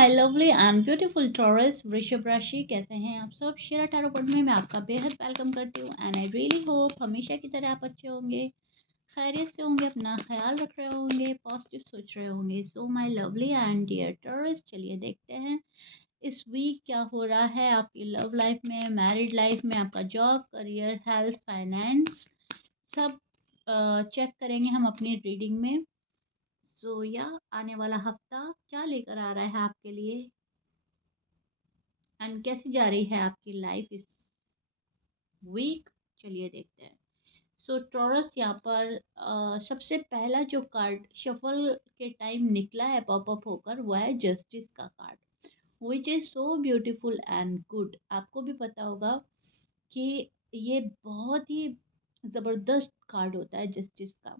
My lovely and beautiful taurus वृषभ राशि, कैसे हैं आप सब। शेरा टैरो पढ़ने में मैं आपका बेहद वेलकम करती हूँ एंड आई रियली होप हमेशा की तरह आप अच्छे होंगे, खैरियत से होंगे, अपना ख्याल रख रहे होंगे, पॉजिटिव सोच रहे होंगे। So my lovely and dear Taurus, चलिए देखते हैं इस वीक क्या हो रहा है आपकी लव लाइफ में, मैरिड लाइफ में, आपका जॉब, करियर, हेल्थ, फाइनेंस, सब चेक करेंगे हम अपनी रीडिंग में। सो या आने वाला हफ्ता क्या लेकर आ रहा है आपके लिए एंड कैसी जा रही है आपकी लाइफ इस वीक, चलिए देखते हैं। सो टॉरस, यहाँ पर सबसे पहला जो कार्ड शफल के टाइम निकला है पॉपअप होकर, वो है जस्टिस का card, which is so beautiful and good. आपको भी पता होगा कि ये बहुत ही ज़बरदस्त कार्ड होता है जस्टिस का।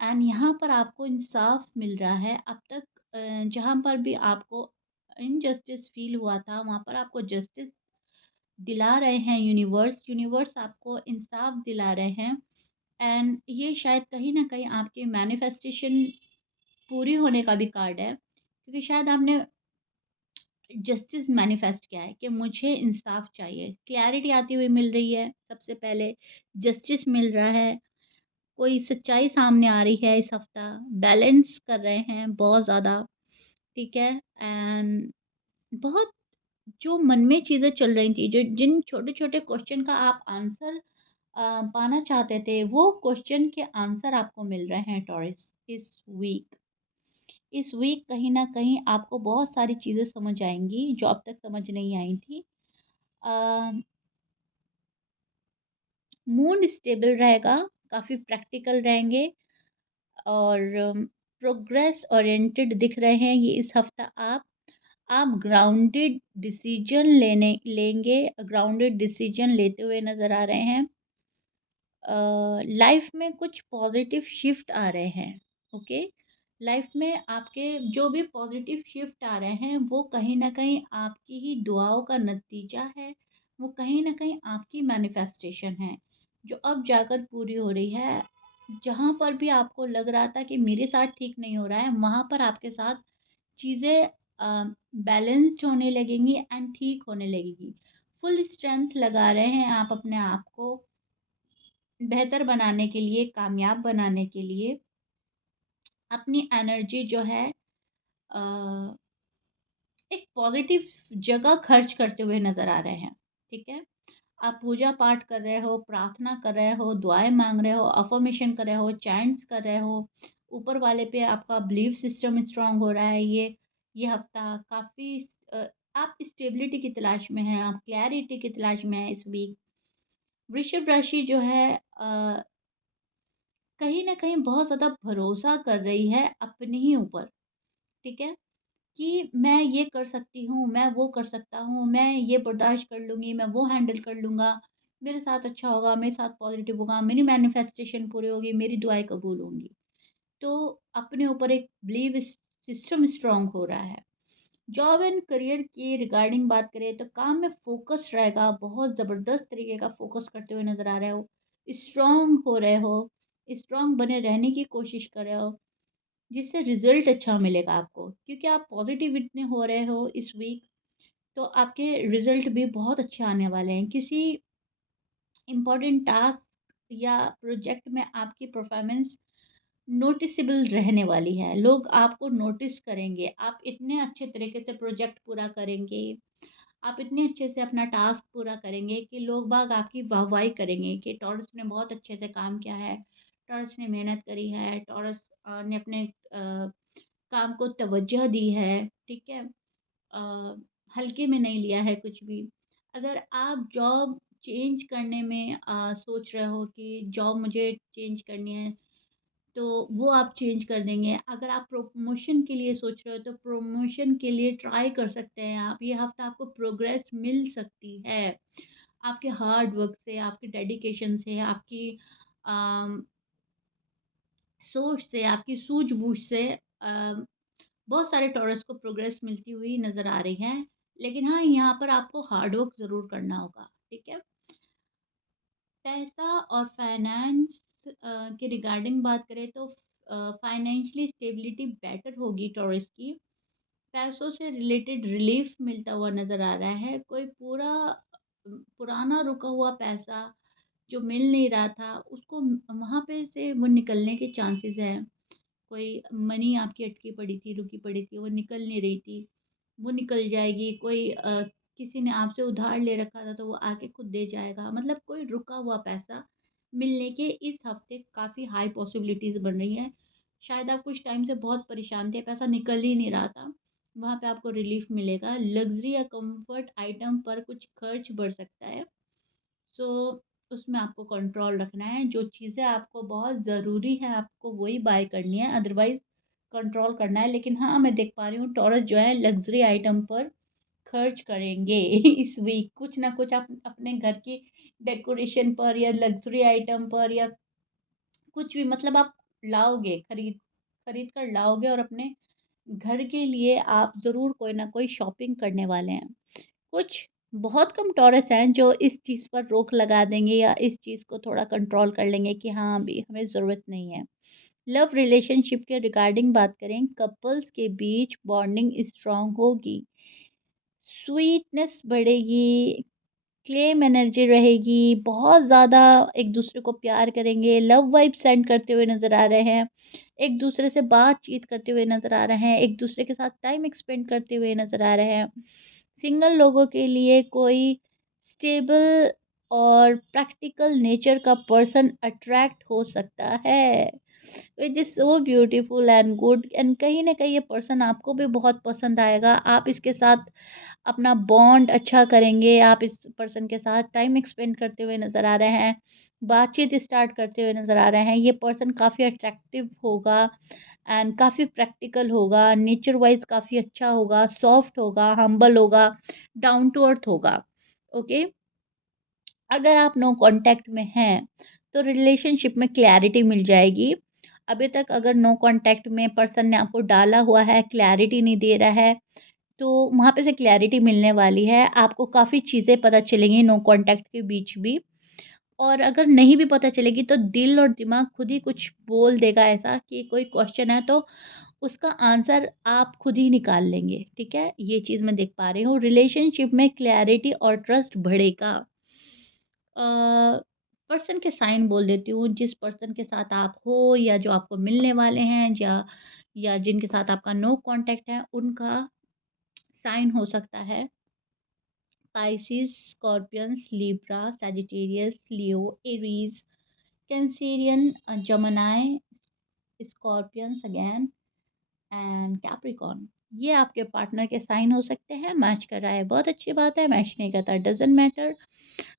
एंड यहाँ पर आपको इंसाफ मिल रहा है। अब तक जहाँ पर भी आपको इनजस्टिस फील हुआ था, वहाँ पर आपको जस्टिस दिला रहे हैं यूनिवर्स आपको इंसाफ दिला रहे हैं। एंड ये शायद कहीं ना कहीं आपके मैनिफेस्टेशन पूरी होने का भी कार्ड है, क्योंकि शायद आपने जस्टिस मैनिफेस्ट किया है कि मुझे इंसाफ चाहिए, क्लैरिटी आती हुई मिल रही है। सबसे पहले जस्टिस मिल रहा है, कोई सच्चाई सामने आ रही है इस हफ्ता, बैलेंस कर रहे हैं बहुत ज़्यादा, ठीक है। एंड बहुत जो मन में चीज़ें चल रही थी, जो जिन छोटे छोटे क्वेश्चन का आप आंसर पाना चाहते थे, वो क्वेश्चन के आंसर आपको मिल रहे हैं टॉरिस इस वीक। इस वीक कहीं ना कहीं आपको बहुत सारी चीज़ें समझ आएंगी जो अब तक समझ नहीं आई थी। मूड स्टेबल रहेगा, काफ़ी प्रैक्टिकल रहेंगे और प्रोग्रेस ओरिएंटेड दिख रहे हैं ये इस हफ्ता। आप ग्राउंडेड डिसीजन लेंगे, ग्राउंडेड डिसीजन लेते हुए नज़र आ रहे हैं। लाइफ में कुछ पॉजिटिव शिफ्ट आ रहे हैं, ओके। लाइफ में आपके जो भी पॉजिटिव शिफ्ट आ रहे हैं, वो कहीं ना कहीं आपकी ही दुआओं का नतीजा है, वो कहीं ना कहीं आपकी मैनिफेस्टेशन है जो अब जाकर पूरी हो रही है। जहाँ पर भी आपको लग रहा था कि मेरे साथ ठीक नहीं हो रहा है, वहाँ पर आपके साथ चीज़ें बैलेंस्ड होने लगेंगी एंड ठीक होने लगेगी। फुल स्ट्रेंथ लगा रहे हैं आप अपने आप को बेहतर बनाने के लिए, कामयाब बनाने के लिए। अपनी एनर्जी जो है अ, एक पॉजिटिव जगह खर्च करते हुए नज़र आ रहे हैं, ठीक है। आप पूजा पाठ कर रहे हो, प्रार्थना कर रहे हो, दुआएं मांग रहे हो, अफर्मेशन कर रहे हो, चैंट्स कर रहे हो, ऊपर वाले पे आपका बिलीफ सिस्टम स्ट्रांग हो रहा है। ये हफ्ता काफ़ी आप स्टेबिलिटी की तलाश में हैं, आप क्लैरिटी की तलाश में हैं इस वीक। वृषभ राशि जो है कहीं न कहीं बहुत ज़्यादा भरोसा कर रही है अपने ही ऊपर, ठीक है? कि मैं ये कर सकती हूँ, मैं वो कर सकता हूँ, मैं ये बर्दाश्त कर लूँगी, मैं वो हैंडल कर लूँगा, मेरे साथ अच्छा होगा, मेरे साथ पॉज़िटिव होगा, मेरी मैनिफेस्टेशन पूरी होगी, मेरी दुआएँ कबूल होंगी। तो अपने ऊपर एक बिलीव सिस्टम स्ट्रॉन्ग हो रहा है। जॉब एंड करियर की रिगार्डिंग बात करें तो काम में फ़ोकस रहेगा, बहुत ज़बरदस्त तरीके का फ़ोकस करते हुए नज़र आ रहे हो, स्ट्रॉन्ग हो रहे हो, स्ट्रॉन्ग बने रहने की कोशिश कर रहे हो, जिससे रिज़ल्ट अच्छा मिलेगा आपको, क्योंकि आप पॉज़िटिव इतने हो रहे हो इस वीक। तो आपके रिज़ल्ट भी बहुत अच्छे आने वाले हैं। किसी इम्पोर्टेंट टास्क या प्रोजेक्ट में आपकी परफॉर्मेंस नोटिसेबल रहने वाली है, लोग आपको नोटिस करेंगे, आप इतने अच्छे तरीके से प्रोजेक्ट पूरा करेंगे, आप इतने अच्छे से अपना टास्क पूरा करेंगे कि लोग बाग आपकी वाहवाही करेंगे कि टॉरस ने बहुत अच्छे से काम किया है, टॉरस ने मेहनत करी है, टॉरस ने अपने काम को तवज्जो दी है, ठीक है। अ, हल्के में नहीं लिया है कुछ भी। अगर आप जॉब चेंज करने में सोच रहे हो कि जॉब मुझे चेंज करनी है, तो वो आप चेंज कर देंगे। अगर आप प्रमोशन के लिए सोच रहे हो, तो प्रमोशन के लिए ट्राई कर सकते हैं आप। ये हफ्ता आपको प्रोग्रेस मिल सकती है आपके हार्ड वर्क से, आपके डेडिकेशन से, आपकी अम, सोच से, आपकी सूझबूझ से। बहुत सारे टॉरस को प्रोग्रेस मिलती हुई नज़र आ रही है, लेकिन हाँ, यहाँ पर आपको हार्ड वर्क ज़रूर करना होगा, ठीक है। पैसा और फाइनेंस के रिगार्डिंग बात करें तो फाइनेंशियली स्टेबिलिटी बेटर होगी टॉरस की। पैसों से रिलेटेड रिलीफ मिलता हुआ नज़र आ रहा है। कोई पुराना रुका हुआ पैसा जो मिल नहीं रहा था, उसको वहाँ पे से वो निकलने के चांसेस हैं। कोई मनी आपकी अटकी पड़ी थी, रुकी पड़ी थी, वो निकल नहीं रही थी, वो निकल जाएगी। किसी ने आपसे उधार ले रखा था, तो वो आके खुद दे जाएगा। मतलब कोई रुका हुआ पैसा मिलने के इस हफ्ते काफ़ी हाई पॉसिबिलिटीज़ बन रही हैं। शायद आप कुछ टाइम से बहुत परेशान थे, पैसा निकल ही नहीं रहा था, वहाँ पे आपको रिलीफ़ मिलेगा। लग्ज़री या कम्फ़र्ट आइटम पर कुछ खर्च बढ़ सकता है। सो उसमें आपको कंट्रोल रखना है। जो चीज़ें आपको बहुत ज़रूरी हैं, आपको वही बाय करनी है, अदरवाइज़ कंट्रोल करना है। लेकिन हाँ, मैं देख पा रही हूँ टॉरस जो है लग्ज़री आइटम पर खर्च करेंगे इस वीक। कुछ ना कुछ आप अपने घर की डेकोरेशन पर या लग्ज़री आइटम पर या कुछ भी, मतलब आप लाओगे, खरीद कर लाओगे और अपने घर के लिए आप ज़रूर कोई ना कोई शॉपिंग करने वाले हैं। कुछ बहुत कम टॉरस हैं जो इस चीज़ पर रोक लगा देंगे या इस चीज़ को थोड़ा कंट्रोल कर लेंगे कि हाँ, अभी हमें ज़रूरत नहीं है। लव रिलेशनशिप के रिगार्डिंग बात करें, कपल्स के बीच बॉन्डिंग स्ट्रॉन्ग होगी, स्वीटनेस बढ़ेगी, क्लेम एनर्जी रहेगी, बहुत ज़्यादा एक दूसरे को प्यार करेंगे, लव वाइब सेंड करते हुए नज़र आ रहे हैं, एक दूसरे से बातचीत करते हुए नज़र आ रहे हैं, एक दूसरे के साथ टाइम स्पेंड करते हुए नज़र आ रहे हैं। सिंगल लोगों के लिए कोई स्टेबल और प्रैक्टिकल नेचर का पर्सन अट्रैक्ट हो सकता है, which is so beautiful and good. And कहीं न कहीं ये पर्सन आपको भी बहुत पसंद आएगा। आप इसके साथ अपना बॉन्ड अच्छा करेंगे, आप इस पर्सन के साथ टाइम स्पेंड करते हुए नज़र आ रहे हैं, बातचीत स्टार्ट करते हुए नज़र आ रहे हैं। ये पर्सन काफ़ी अट्रैक्टिव होगा एंड काफ़ी प्रैक्टिकल होगा, नेचर वाइज़ काफ़ी अच्छा होगा, सॉफ्ट होगा, हम्बल होगा, डाउन टू अर्थ होगा। ओके? अगर आप नो कॉन्टैक्ट में हैं, तो रिलेशनशिप में क्लैरिटी मिल जाएगी। अभी तक अगर नो कॉन्टैक्ट में पर्सन ने आपको डाला हुआ है, क्लैरिटी नहीं दे रहा है, तो वहाँ पे से क्लैरिटी मिलने वाली है। आपको काफ़ी चीज़ें पता चलेंगी नो कॉन्टैक्ट के बीच भी। और अगर नहीं भी पता चलेगी, तो दिल और दिमाग खुद ही कुछ बोल देगा ऐसा कि कोई क्वेश्चन है तो उसका आंसर आप खुद ही निकाल लेंगे, ठीक है? ये चीज़ मैं देख पा रही हूँ। रिलेशनशिप में क्लैरिटी और ट्रस्ट बढ़ेगा। पर्सन के साइन बोल देती हूँ, जिस पर्सन के साथ आप हो या जो आपको मिलने वाले हैं, या जिनके साथ आपका नो कॉन्टैक्ट है, उनका साइन हो सकता है Pisces, Scorpions, Libra, Sagittarius, Leo, Aries, Cancerian, Gemini, Scorpions again and Capricorn. ये आपके पार्टनर के साइन हो सकते हैं। मैच कर रहा है, बहुत अच्छी बात है, मैच नहीं करता, डज़न्ट मैटर।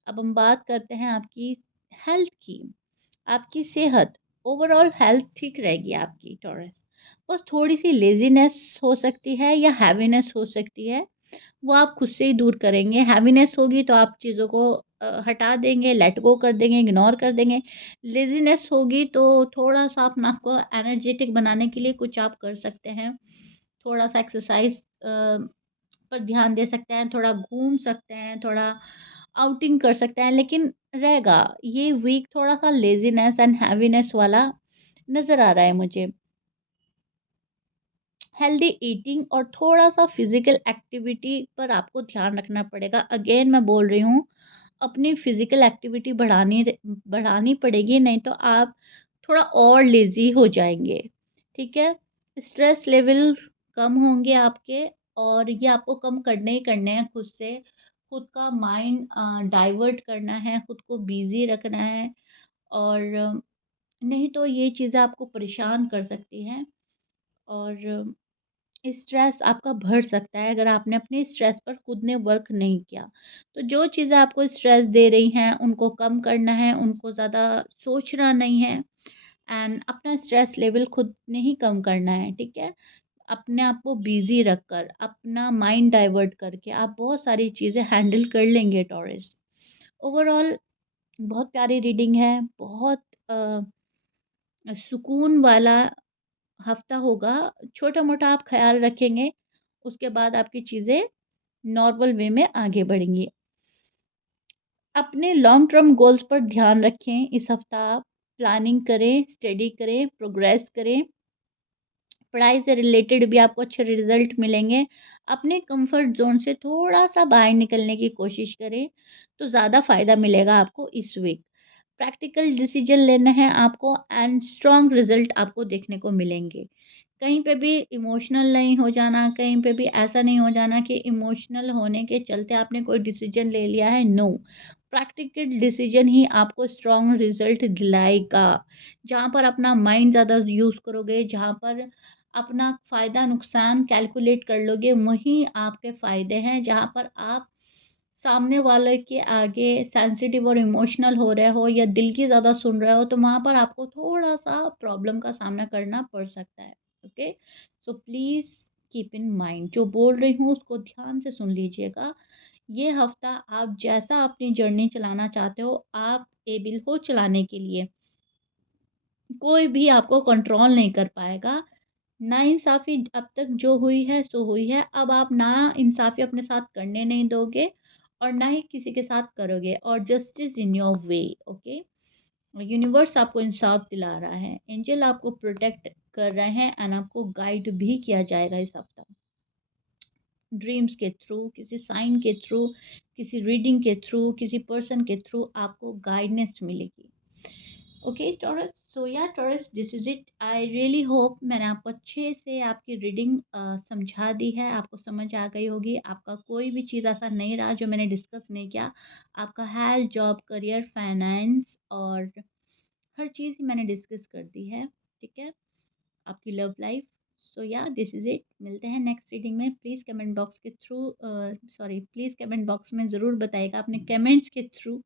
अब हम बात करते हैं आपकी हेल्थ की। आपकी सेहत, ओवरऑल हेल्थ ठीक रहेगी आपकी टॉरस। बस थोड़ी-सी लेज़ीनेस हो सकती है या हैवीनेस हो सकती है, वो आप खुद से ही दूर करेंगे। हैवीनेस होगी तो आप चीज़ों को हटा देंगे, लेट गो कर देंगे, इग्नोर कर देंगे। लेज़ीनेस होगी तो थोड़ा-सा अपने आप को एनर्जेटिक बनाने के लिए कुछ आप कर सकते हैं। थोड़ा-सा एक्सरसाइज़ पर ध्यान दे सकते हैं, थोड़ा घूम सकते हैं, थोड़ा आउटिंग कर सकते हैं, लेकिन रहेगा ये वीक थोड़ा-सा लेज़ीनेस एंड हैवीनेस वाला नज़र आ रहा है मुझे। हेल्दी ईटिंग और थोड़ा-सा फिज़िकल एक्टिविटी पर आपको ध्यान रखना पड़ेगा। अगेन मैं बोल रही हूँ, अपनी फिज़िकल एक्टिविटी बढ़ानी पड़ेगी, नहीं तो आप थोड़ा और लेज़ी हो जाएँगे, ठीक है? स्ट्रेस लेवल कम होंगे आपके, और ये आपको कम करने ही करने हैं खुद से। खुद का माइंड डाइवर्ट करना है, खुद को बिज़ी रखना है, और नहीं तो ये चीज़ें आपको परेशान कर सकती हैं, और स्ट्रेस आपका बढ़ सकता है अगर आपने अपने स्ट्रेस पर खुद ने वर्क नहीं किया। तो जो चीज़ें आपको स्ट्रेस दे रही हैं, उनको कम करना है, उनको ज़्यादा सोचना नहीं है, एंड अपना स्ट्रेस लेवल खुद ने ही कम करना है, ठीक है? अपने आप को बिज़ी रखकर, अपना माइंड डाइवर्ट करके आप बहुत सारी चीज़ें हैंडल कर लेंगे टॉरस। ओवरऑल बहुत प्यारी रीडिंग है, बहुत अ, सुकून वाला हफ्ता होगा। छोटा-मोटा आप ख़्याल रखेंगे, उसके बाद आपकी चीज़ें नॉर्मल वे में आगे बढ़ेंगी। अपने लॉन्ग टर्म गोल्स पर ध्यान रखें। इस हफ्ता आप प्लानिंग करें, स्टडी करें, प्रोग्रेस करें, पढ़ाई से रिलेटेड भी आपको अच्छे रिज़ल्ट मिलेंगे। अपने कंफर्ट ज़ोन से थोड़ा-सा बाहर निकलने की कोशिश करें, तो ज़्यादा फ़ायदा मिलेगा आपको इस वीक। प्रैक्टिकल डिसीज़न लेना है आपको एंड स्ट्रॉन्ग रिज़ल्ट आपको देखने को मिलेंगे। कहीं पे भी इमोशनल नहीं हो जाना, कहीं पे भी ऐसा नहीं हो जाना कि इमोशनल होने के चलते आपने कोई डिसीज़न ले लिया है, नो। प्रैक्टिकल डिसीज़न ही आपको स्ट्रॉन्ग रिज़ल्ट दिलाएगा। जहाँ पर अपना माइंड ज़्यादा यूज़ करोगे, जहाँ पर अपना फ़ायदा नुकसान कैलकुलेट कर लोगे, वहीं आपके फ़ायदे हैं। जहाँ पर आप सामने वाले के आगे सेंसिटिव और इमोशनल हो रहे हो या दिल की ज़्यादा सुन रहे हो, तो वहाँ पर आपको थोड़ा-सा प्रॉब्लम का सामना करना पड़ सकता है। Okay? So please keep in mind, जो बोल रही हूँ उसको ध्यान से सुन लीजिएगा। ये हफ़्ता आप जैसा अपनी जर्नी चलाना चाहते हो, आप एबल हो चलाने के लिए। कोई भी आपको कंट्रोल नहीं कर पाएगा। नाइंसाफ़ी अब तक जो हुई है सो हुई है। अब आप नाइंसाफ़ी अपने साथ करने नहीं दोगे और ना ही किसी के साथ करोगे, और justice in your way. Okay? Universe आपको इंसाफ दिला रहा है। एंजल आपको प्रोटेक्ट कर रहे हैं एंड आपको गाइड भी किया जाएगा इस हफ्ता। ड्रीम्स के थ्रू, किसी साइन के थ्रू, किसी रीडिंग के थ्रू, किसी पर्सन के थ्रू आपको गाइडेंस मिलेगी। ओके टॉरस, सो या taurus, this is it. I really hope मैंने आपको अच्छे से आपकी रीडिंग समझा दी है, आपको समझ आ गई होगी। आपका कोई भी चीज़ ऐसा नहीं रहा जो मैंने डिस्कस नहीं किया। आपका हेल्थ, जॉब, करियर, फाइनेंस और हर चीज़ ही मैंने डिस्कस कर दी है। ठीक है? आपकी लव लाइफ। सो या दिस इज़ इट। मिलते हैं नेक्स्ट रीडिंग में। प्लीज़ कमेंट बॉक्स के थ्रू प्लीज़ कमेंट बॉक्स में ज़रूर बताइएगा अपने कमेंट्स के थ्रू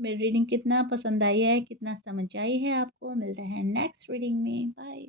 मेरी रीडिंग कितना पसंद आई है, कितना समझ आई है आपको। मिलते हैं नेक्स्ट रीडिंग में। बाय।